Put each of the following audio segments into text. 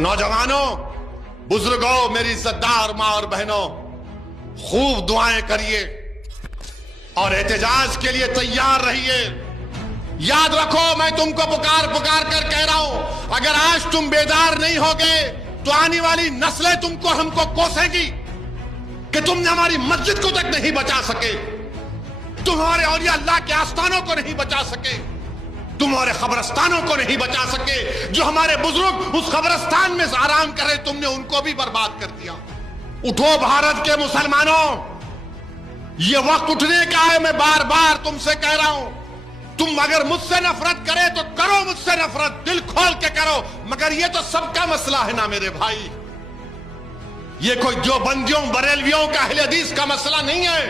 नौजवानों, बुजुर्गों, मेरी इज्जतदार मां और बहनों, खूब दुआएं करिए और एहतजाज के लिए तैयार रहिए। याद रखो, मैं तुमको पुकार पुकार कर कह रहा हूं, अगर आज तुम बेदार नहीं होगे तो आने वाली नस्लें तुमको हमको कोसेंगी कि तुमने हमारी मस्जिद को तक नहीं बचा सके, तुम हमारे औलिया अल्लाह के आस्थानों को नहीं बचा सके, तुम हमारे कब्रस्तानों को नहीं बचा सके। जो हमारे बुजुर्ग उस कब्रस्तान में आराम कर रहे, तुमने उनको भी बर्बाद कर दिया। उठो भारत के मुसलमानों, ये वक्त उठने का है। मैं बार बार तुमसे कह रहा हूं, तुम अगर मुझसे नफरत करे तो करो मुझसे नफरत, दिल खोल के करो, मगर ये तो सबका मसला है ना मेरे भाई। ये कोई जो बंदियों बरेलवियों का अहले हदीस का मसला नहीं है,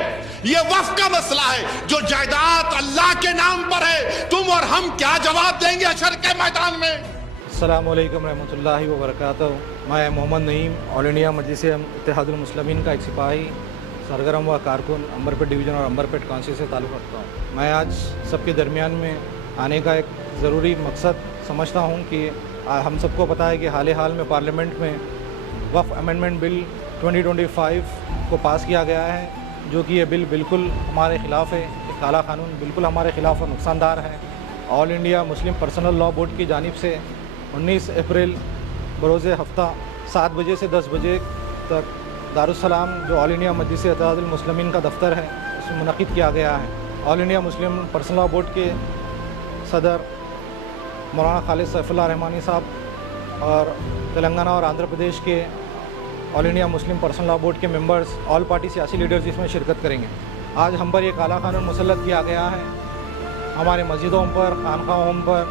ये वक्फ का मसला है। जो जायदाद अल्लाह के नाम पर है, तुम और हम क्या जवाब देंगे हशर के मैदान में। अस्सलामु अलैकुम रहमतुल्लाहि व बरकातहू। मैं मोहम्मद नईम ऑल इंडिया मजलिस इत्तेहादुल मुस्लिमीन का एक सिपाही, सरगर्म व कारकुन अंबरपेट डिवीज़न और अंबरपेट काउंसिल से ताल्लुक़ रखता हूँ। मैं आज सबके दरमियान में आने का एक ज़रूरी मकसद समझता हूँ कि हम सबको पता है कि हाल में पार्लियामेंट में वक्फ अमेंडमेंट बिल 2025 को पास किया गया है, जो कि ये बिल बिल्कुल हमारे ख़िलाफ़ है। ये काला कानून बिल्कुल हमारे ख़िलाफ़ और नुकसानदार है। All India Muslim personal law board की जानिब से 19 अप्रैल बरोज़ हफ्ता 7 बजे से 10 बजे तक दारुस्सलाम जो ऑल इंडिया मजलिस इत्तेहादुल मुस्लिमीन का दफ्तर है, उसमें मुनक़िद किया गया है। All India Muslim personal law board के सदर मौलाना खालिद सैफुल्लाह रहमानी साहब और तेलंगाना और आंध्र प्रदेश के all India Muslim personal law board के मेंबर्स, ऑल पार्टी सियासी लीडर्स इसमें शिरकत करेंगे। आज हम पर यह काला कानून मुसल्लत किया गया है। हमारे मस्जिदों पर, खानकाहों पर,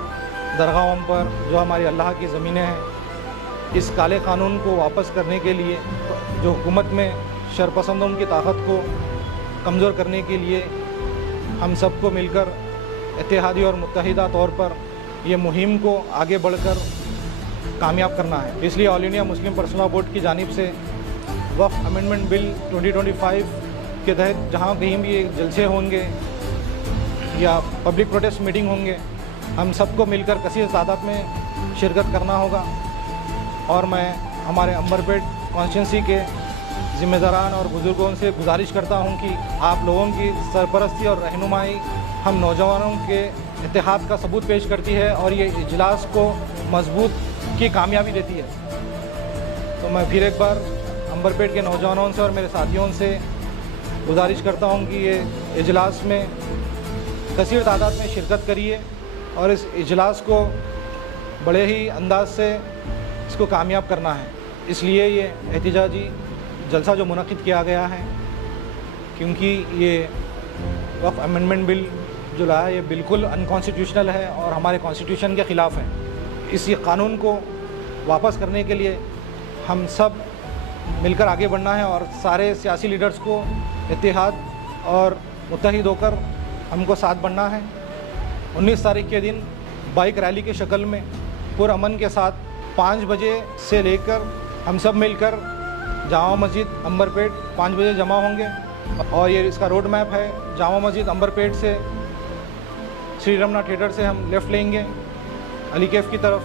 दरगाहों पर जो हमारी अल्लाह की ज़मीनें हैं, इस काले कानून को वापस करने के लिए, जो हुकूमत में शरपसंदों की ताकत को कमज़ोर करने के लिए हम सबको मिलकर इत्तेहादी और मुत्तहिदा तौर पर ये मुहिम को आगे बढ़कर कामयाब करना है। इसलिए all India Muslim personal law board की जानिब से वक्फ अमेंडमेंट बिल 2025 के तहत जहाँ कहीं भी जलसे होंगे या पब्लिक प्रोटेस्ट मीटिंग होंगे, हम सबको मिलकर कसीर तादाद में शिरकत करना होगा। और मैं हमारे अंबरपेट कॉन्स्टिट्यूंसी के ज़िम्मेदारान और बुज़ुर्गों से गुजारिश करता हूं कि आप लोगों की सरपरस्ती और रहनुमाई हम नौजवानों के इत्तेहाद का सबूत पेश करती है और ये इजलास को मजबूत की कामयाबी देती है। तो मैं फिर एक बार अंबरपेट के नौजवानों से और मेरे साथियों से गुजारिश करता हूं कि ये इजलास में कसीर तादाद में शिरकत करिए और इस इजलास को बड़े ही अंदाज से इसको कामयाब करना है। इसलिए ये एहतिजाजी जलसा जो मुनक़िद किया गया है, क्योंकि ये वक्फ अमेंडमेंट बिल जो लाया ये बिल्कुल अनकॉन्स्टिट्यूशनल है और हमारे कॉन्स्टिट्यूशन के ख़िलाफ़ है। इस कानून को वापस करने के लिए हम सब मिलकर आगे बढ़ना है और सारे सियासी लीडर्स को इत्तेहाद और मुत्तहिद होकर हमको साथ बढ़ना है। 19 तारीख के दिन बाइक रैली की शक्ल में पुरअमन के साथ 5 बजे से लेकर हम सब मिलकर जामा मस्जिद अंबरपेट 5 बजे जमा होंगे। और ये इसका रोड मैप है। जामा मस्जिद अंबरपेट से श्री रमना थिएटर से हम लेफ़्ट लेंगे अली कैफ़ की तरफ,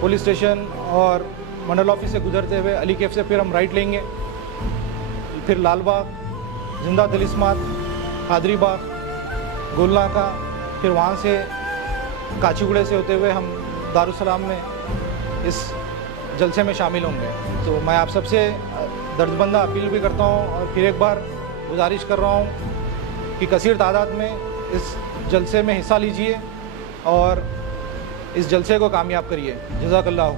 पुलिस स्टेशन और मंडल ऑफिस से गुजरते हुए अली कैफ़ से फिर हम राइट लेंगे, फिर लाल बाग, जिंदा तिलिस्मात, कादरी बाग, गोलनाका, फिर वहाँ से काचीगुड़े से होते हुए हम दारुस्सलाम में इस जलसे में शामिल होंगे। तो मैं आप सबसे दर्दबंदा अपील भी करता हूँ और फिर एक बार गुजारिश कर रहा हूँ कि कसीर तादाद में इस जलसे में हिस्सा लीजिए और इस जलसे को कामयाब करिए। जज़ाकल्लाह।